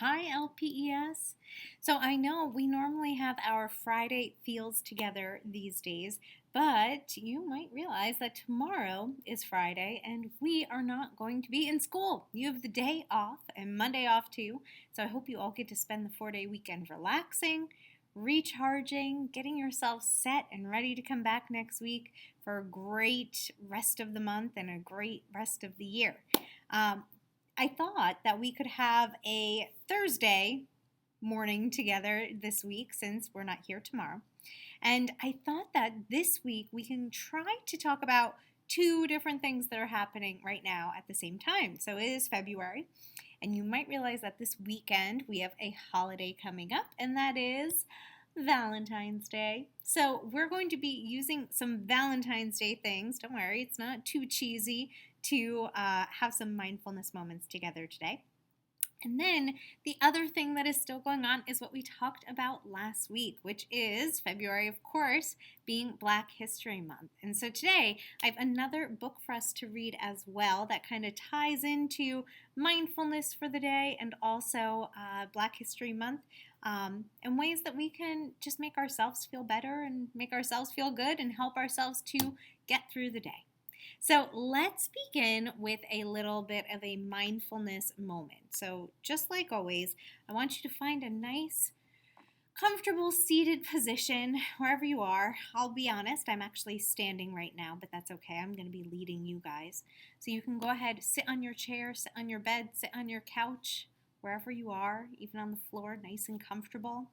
Hi, LPES. So I know we normally have our Friday feels together these days, but you might realize that tomorrow is Friday and we are not going to be in school. You have the day off and Monday off too. So I hope you all get to spend the 4-day weekend relaxing, recharging, getting yourself set and ready to come back next week for a great rest of the month and a great rest of the year. Um, I thought that we could have a Thursday morning together this week since we're not here tomorrow. And I thought that this week we can try to talk about two different things that are happening right now at the same time. So it is February, and you might realize that this weekend we have a holiday coming up, and that is Valentine's Day. So we're going to be using some Valentine's Day things. Don't worry, it's not too cheesy to have some mindfulness moments together today. And then the other thing that is still going on is what we talked about last week, which is February, of course, being Black History Month. And so today I have another book for us to read as well that kind of ties into mindfulness for the day and also Black History Month and ways that we can just make ourselves feel better and make ourselves feel good and help ourselves to get through the day. So let's begin with a little bit of a mindfulness moment. So, just like always, I want you to find a nice, comfortable seated position wherever you are. I'll be honest, I'm actually standing right now, but that's okay. I'm going to be leading you guys. So, you can go ahead, sit on your chair, sit on your bed, sit on your couch, wherever you are, even on the floor, nice and comfortable.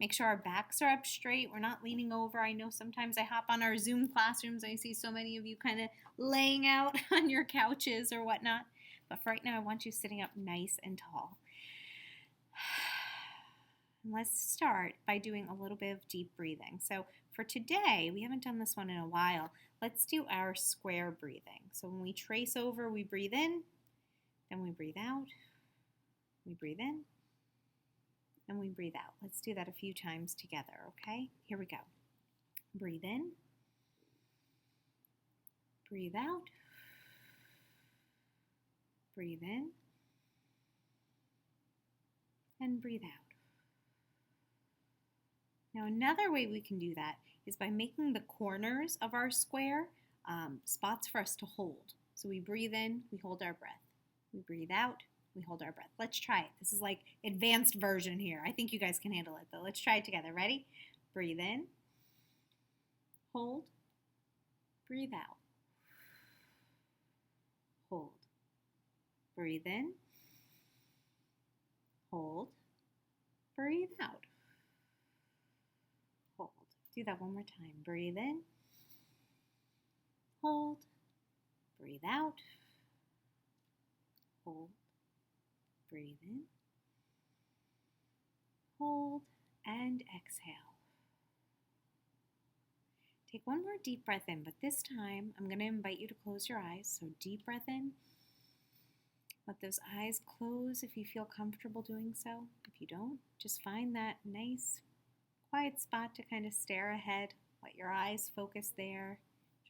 Make sure our backs are up straight. We're not leaning over. I know sometimes I hop on our Zoom classrooms. I see so many of you kind of laying out on your couches or whatnot. But for right now, I want you sitting up nice and tall. And let's start by doing a little bit of deep breathing. So for today, we haven't done this one in a while. Let's do our square breathing. So when we trace over, we breathe in, then we breathe out, we breathe in, and we breathe out. Let's do that a few times together, okay? Here we go. Breathe in. Breathe out. Breathe in. And breathe out. Now, another way we can do that is by making the corners of our square spots for us to hold. So we breathe in, we hold our breath. We breathe out, we hold our breath. Let's try it. This is like advanced version here. I think you guys can handle it though. Let's try it together. Ready? Breathe in, hold, breathe out, hold, breathe in, hold, breathe out, hold. Do that one more time. Breathe in, hold, breathe out, hold, breathe in, hold, and exhale. Take one more deep breath in, but this time I'm going to invite you to close your eyes. So deep breath in. Let those eyes close if you feel comfortable doing so. If you don't, just find that nice, quiet spot to kind of stare ahead. Let your eyes focus there.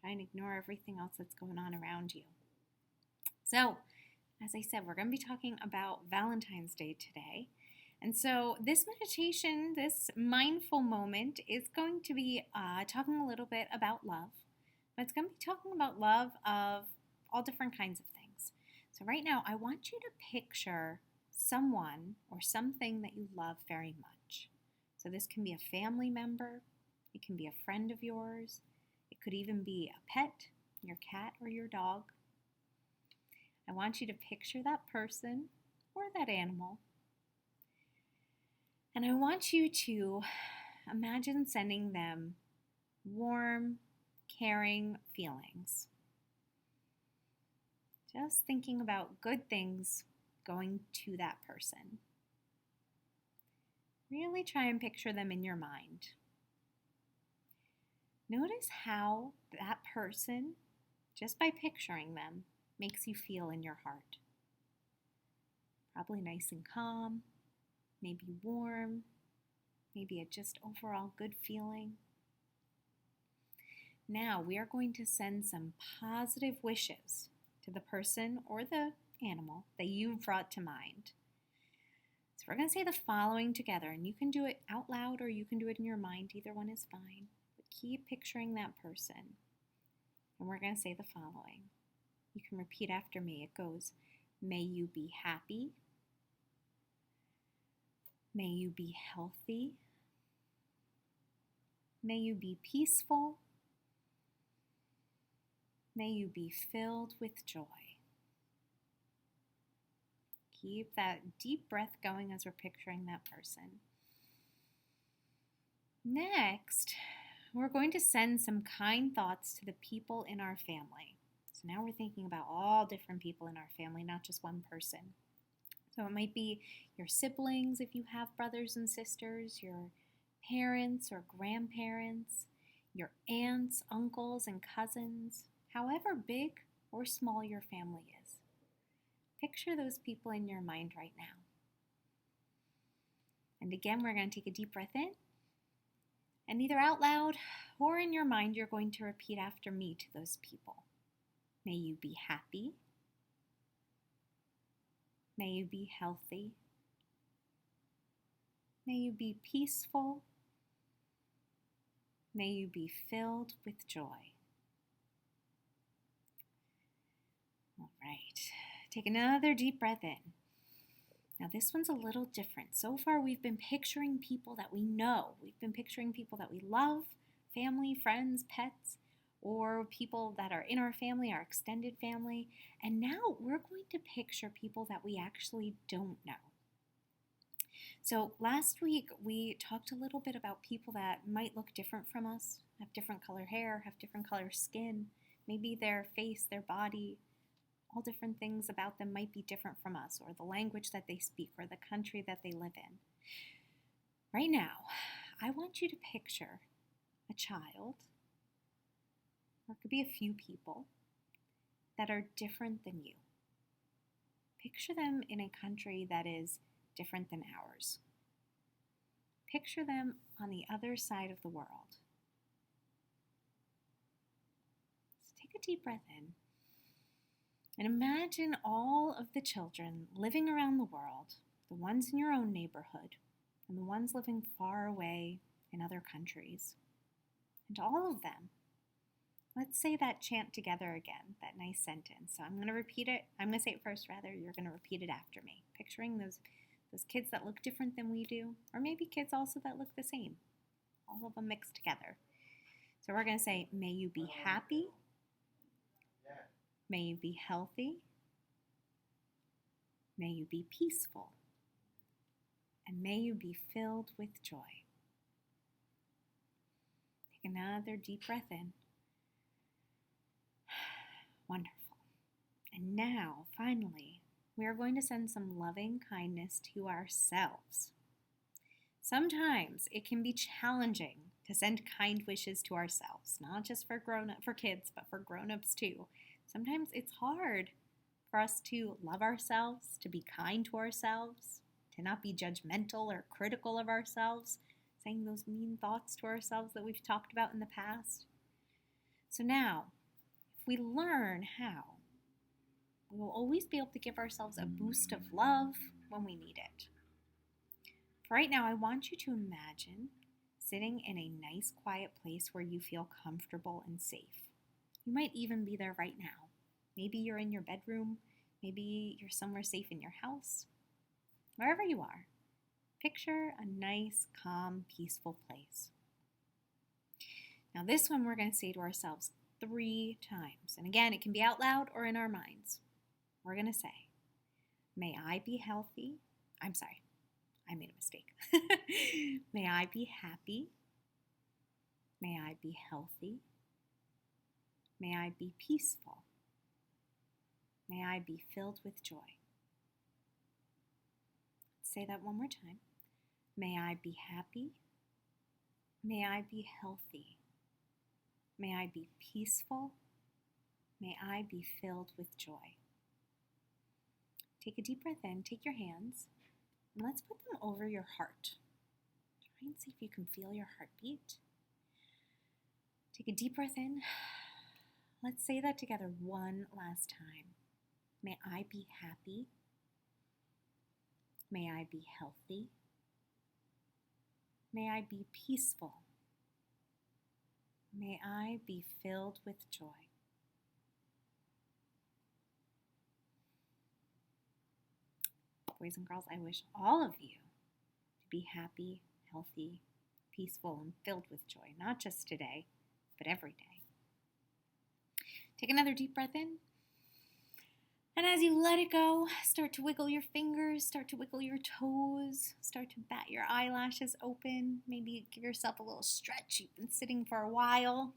Try and ignore everything else that's going on around you. So, as I said, we're going to be talking about Valentine's Day today. And so this meditation, this mindful moment is going to be talking a little bit about love. But it's going to be talking about love of all different kinds of things. So right now, I want you to picture someone or something that you love very much. So this can be a family member. It can be a friend of yours. It could even be a pet, your cat or your dog. I want you to picture that person or that animal. And I want you to imagine sending them warm, caring feelings. Just thinking about good things going to that person. Really try and picture them in your mind. Notice how that person, just by picturing them, makes you feel in your heart. Probably nice and calm, maybe warm, maybe a just overall good feeling. Now we are going to send some positive wishes to the person or the animal that you've brought to mind. So we're going to say the following together, and you can do it out loud or you can do it in your mind. Either one is fine. But keep picturing that person. And we're going to say the following. You can repeat after me. It goes, may you be happy. May you be healthy. May you be peaceful. May you be filled with joy. Keep that deep breath going as we're picturing that person. Next, we're going to send some kind thoughts to the people in our family. So now we're thinking about all different people in our family, not just one person. So it might be your siblings if you have brothers and sisters, your parents or grandparents, your aunts, uncles, and cousins, however big or small your family is. Picture those people in your mind right now. And again, we're going to take a deep breath in. And either out loud or in your mind, you're going to repeat after me to those people. May you be happy. May you be healthy. May you be peaceful. May you be filled with joy. All right. Take another deep breath in. Now this one's a little different. So far we've been picturing people that we know. We've been picturing people that we love, family, friends, pets, or people that are in our family, our extended family. And now we're going to picture people that we actually don't know. So last week we talked a little bit about people that might look different from us, have different color hair, have different color skin, maybe their face, their body, all different things about them might be different from us, or the language that they speak, or the country that they live in. Right now, I want you to picture a child, or it could be a few people, that are different than you. Picture them in a country that is different than ours. Picture them on the other side of the world. So take a deep breath in. And imagine all of the children living around the world, the ones in your own neighborhood, and the ones living far away in other countries. And all of them, let's say that chant together again, that nice sentence. So I'm going to repeat it. I'm going to say it first, rather. You're going to repeat it after me. Picturing those kids that look different than we do, or maybe kids also that look the same. All of them mixed together. So we're going to say, may you be happy. May you be healthy. May you be peaceful. And may you be filled with joy. Take another deep breath in. Wonderful. And now, finally, we are going to send some loving kindness to ourselves. Sometimes it can be challenging to send kind wishes to ourselves, not just for kids, but for grown-ups too. Sometimes it's hard for us to love ourselves, to be kind to ourselves, to not be judgmental or critical of ourselves, saying those mean thoughts to ourselves that we've talked about in the past. So now, if we learn how, we will always be able to give ourselves a boost of love when we need it. For right now, I want you to imagine sitting in a nice, quiet place where you feel comfortable and safe. You might even be there right now. Maybe you're in your bedroom. Maybe you're somewhere safe in your house. Wherever you are, picture a nice, calm, peaceful place. Now this one we're going to say to ourselves 3 times. And again, it can be out loud or in our minds. We're going to say, may I be healthy. I'm sorry, I made a mistake. May I be happy. May I be healthy. May I be peaceful. May I be filled with joy. Let's say that one more time. May I be happy. May I be healthy. May I be peaceful. May I be filled with joy. Take a deep breath in. Take your hands and let's put them over your heart. Try and see if you can feel your heartbeat. Take a deep breath in. Let's say that together one last time. May I be happy. May I be healthy. May I be peaceful. May I be filled with joy. Boys and girls, I wish all of you to be happy, healthy, peaceful, and filled with joy, not just today, but every day. Take another deep breath in. And as you let it go, start to wiggle your fingers, start to wiggle your toes, start to bat your eyelashes open. Maybe give yourself a little stretch. You've been sitting for a while.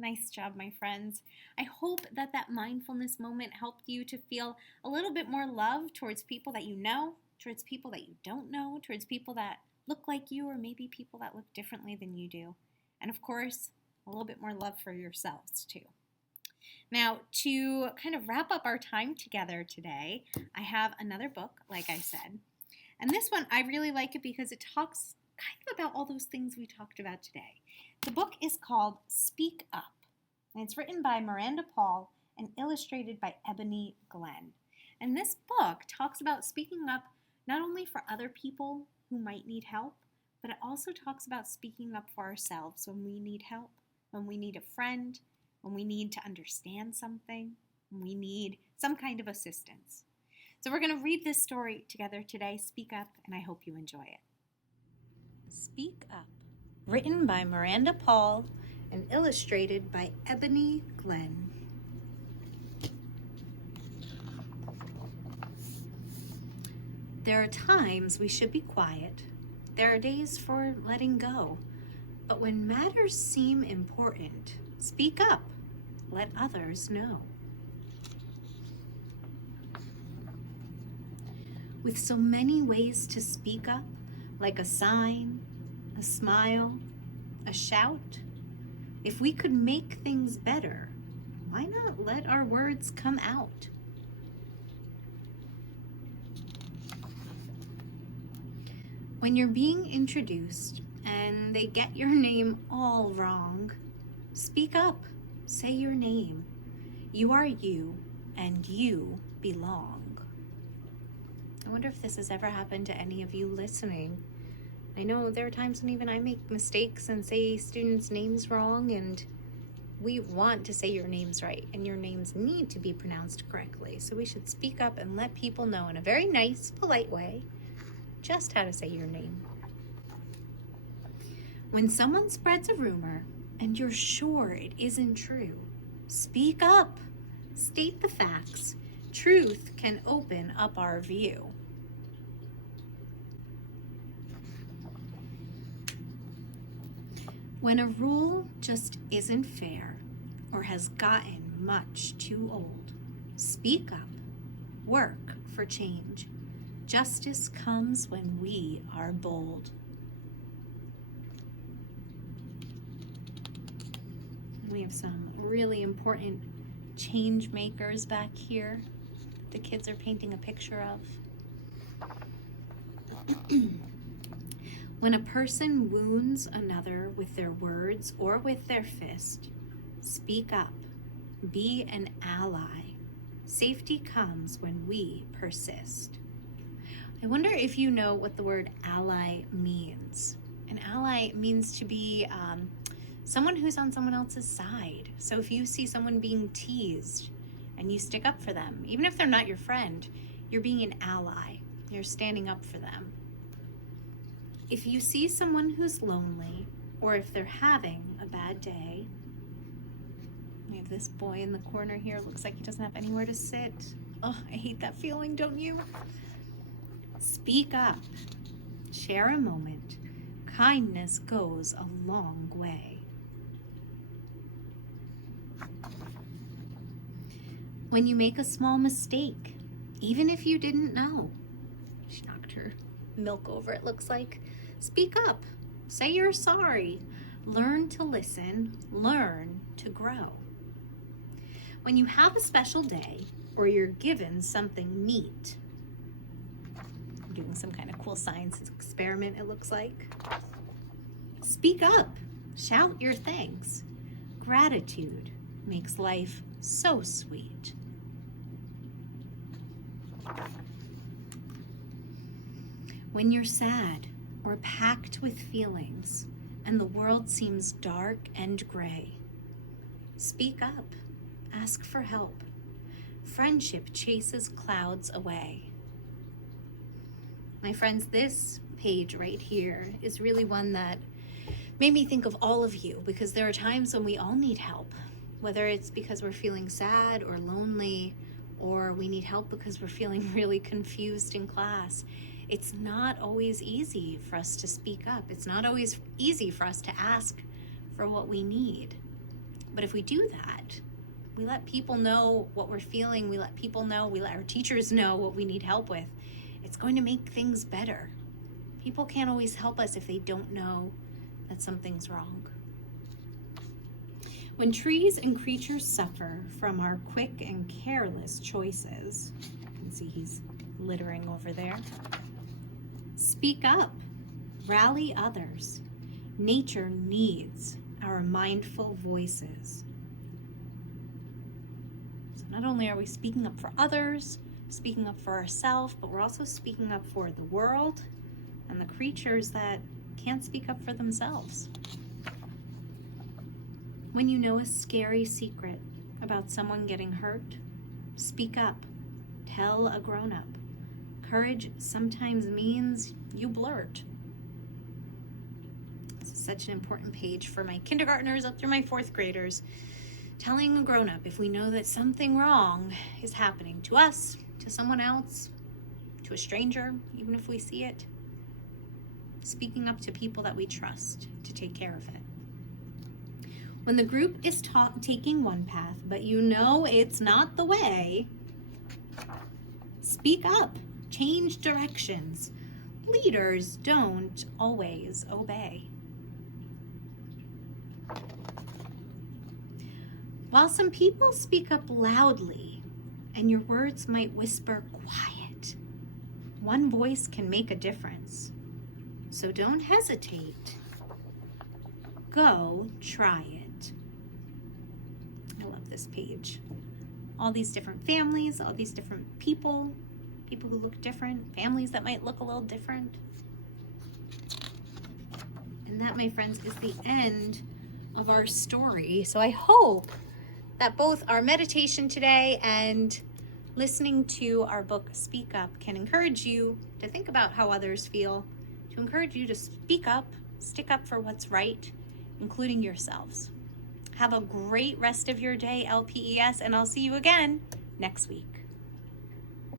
Nice job, my friends. I hope that mindfulness moment helped you to feel a little bit more love towards people that you know, towards people that you don't know, towards people that look like you, or maybe people that look differently than you do. And of course, a little bit more love for yourselves too. Now, to kind of wrap up our time together today, I have another book, like I said. And this one, I really like it because it talks kind of about all those things we talked about today. The book is called Speak Up, and it's written by Miranda Paul and illustrated by Ebony Glenn. And this book talks about speaking up not only for other people who might need help, but it also talks about speaking up for ourselves when we need help, when we need a friend, when we need to understand something, when we need some kind of assistance. So we're going to read this story together today, Speak Up, and I hope you enjoy it. Speak Up, written by Miranda Paul and illustrated by Ebony Glenn. There are times we should be quiet. There are days for letting go. But when matters seem important, speak up. Let others know. With so many ways to speak up, like a sign, a smile, a shout, if we could make things better, why not let our words come out? When you're being introduced and they get your name all wrong, speak up. Say your name. You are you, and you belong. I wonder if this has ever happened to any of you listening. I know there are times when even I make mistakes and say students' names wrong, and we want to say your names right, and your names need to be pronounced correctly. So we should speak up and let people know in a very nice, polite way just how to say your name. When someone spreads a rumor and you're sure it isn't true, speak up. State the facts. Truth can open up our view. When a rule just isn't fair or has gotten much too old, speak up. Work for change. Justice comes when we are bold. We have some really important change makers back here the kids are painting a picture of. When a person wounds another with their words or with their fist, speak up. Be an ally. Safety comes when we persist. I wonder if you know what the word ally means. An ally means to be someone who's on someone else's side. So if you see someone being teased and you stick up for them, even if they're not your friend, you're being an ally. You're standing up for them. If you see someone who's lonely, or if they're having a bad day, we have this boy in the corner here, looks like he doesn't have anywhere to sit. Oh, I hate that feeling, don't you? Speak up. Share a moment. Kindness goes a long way. When you make a small mistake, even if you didn't know, she knocked her milk over, it looks like. Speak up. Say you're sorry. Learn to listen. Learn to grow. When you have a special day or you're given something neat, doing some kind of cool science experiment, it looks like, speak up. Shout your thanks. Gratitude makes life so sweet. When you're sad or packed with feelings and the world seems dark and gray, speak up, ask for help. Friendship chases clouds away. My friends, this page right here is really one that made me think of all of you, because there are times when we all need help, whether it's because we're feeling sad or lonely, or we need help because we're feeling really confused in class. It's not always easy for us to speak up. It's not always easy for us to ask for what we need. But if we do that, we let people know what we're feeling, we let people know, we let our teachers know what we need help with, it's going to make things better. People can't always help us if they don't know that something's wrong. When trees and creatures suffer from our quick and careless choices, you can see he's littering over there. Speak up, rally others. Nature needs our mindful voices. So not only are we speaking up for others, speaking up for ourselves, but we're also speaking up for the world and the creatures that can't speak up for themselves. When you know a scary secret about someone getting hurt, speak up. Tell a grown-up. Courage sometimes means you blurt. This is such an important page for my kindergartners up through my fourth graders. Telling a grown-up if we know that something wrong is happening to us, to someone else, to a stranger, even if we see it. Speaking up to people that we trust to take care of it. When the group is taking one path, but you know it's not the way, speak up, change directions. Leaders don't always obey. While some people speak up loudly and your words might whisper quiet, one voice can make a difference. So don't hesitate. Go try it. I love this page. All these different families, all these different people who look different, families that might look a little different. And that, my friends, is the end of our story. So I hope that both our meditation today and listening to our book, Speak Up, can encourage you to think about how others feel, to encourage you to speak up, stick up for what's right, including yourselves. Have a great rest of your day, LPES, and I'll see you again next week.